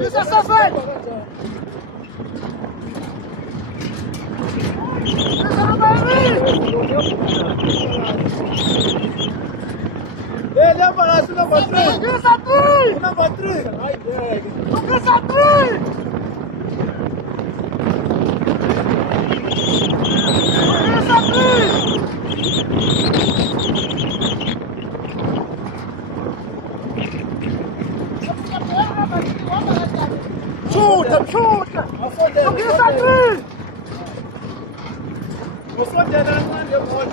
Isso é safado! Isso não vai vir! Ele é barato, não vai vir! Isso é três! Não vai vir! Ai, velho! Isso é três! Isso é três! Chuta, chuta! Isso é três! Você é não eu pode.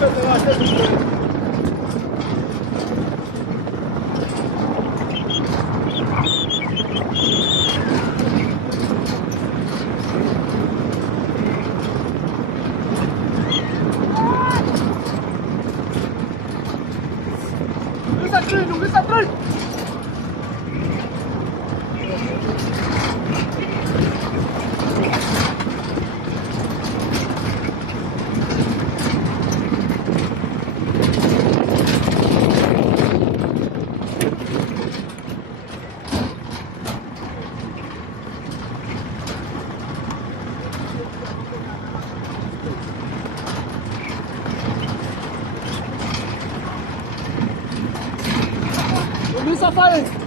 Eu acho que Isso é três! Isso faz!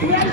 E aí,